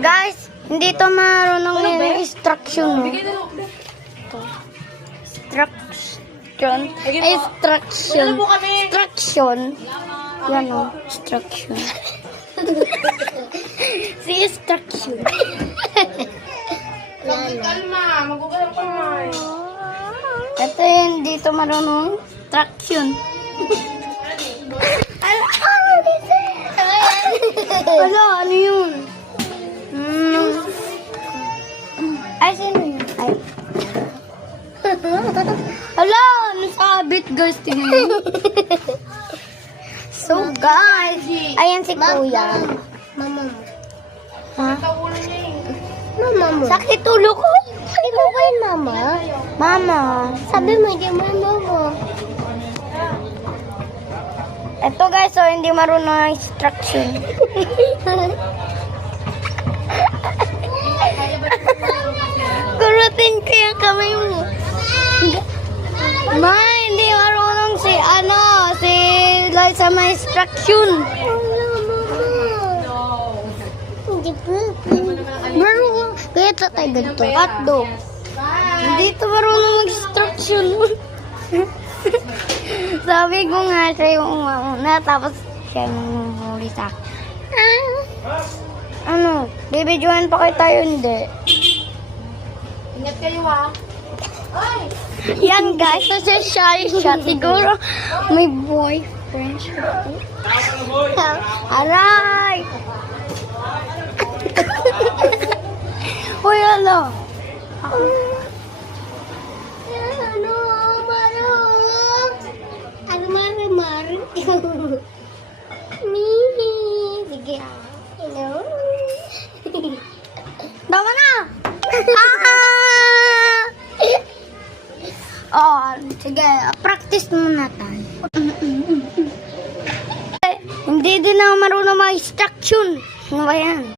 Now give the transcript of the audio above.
Guys, hindi to marunong may instruction. No? Instruction. Instruction. Instruction. Yan o. Instruction. Si instruction. Kalma, magugulang ka naman. Ito yung dito marunong instruction. Ala, ano yun? Ay, sino yun? Ay. Ala, nasabit guys. Tingnan. So guys, ayan si Kuya. Mama mo. Ha? Mama mo. Sakit ulo ko. Sakit mo ba yung mama? Mama. Sabi mo, hindi mo yung mama. Ito guys, so hindi marunong ang instruction. Kurutin ko yung kamay mo. Ma, hindi marunong si Liza may instruction. Hindi po. Marunong. Kaya tatay ganito. Hotdog. Hindi ito marunong mag-instruction. Sabi ko nga siya yung una, tapos siya yung huli sa akin. Ano? Bibidyohan pa kayo tayo, hindi. Ingat kayo ha. Yan guys, kasi shy siya. Siguro may boyfriend siya. Aray! Uy, ano? Ano, Maro? Ano, Maro? Mimi. Sige. Hello? Tama na! Ah! Oh, sige, practice muna tayo. Hindi din ako marunong mag-instruction. Ano ba yan?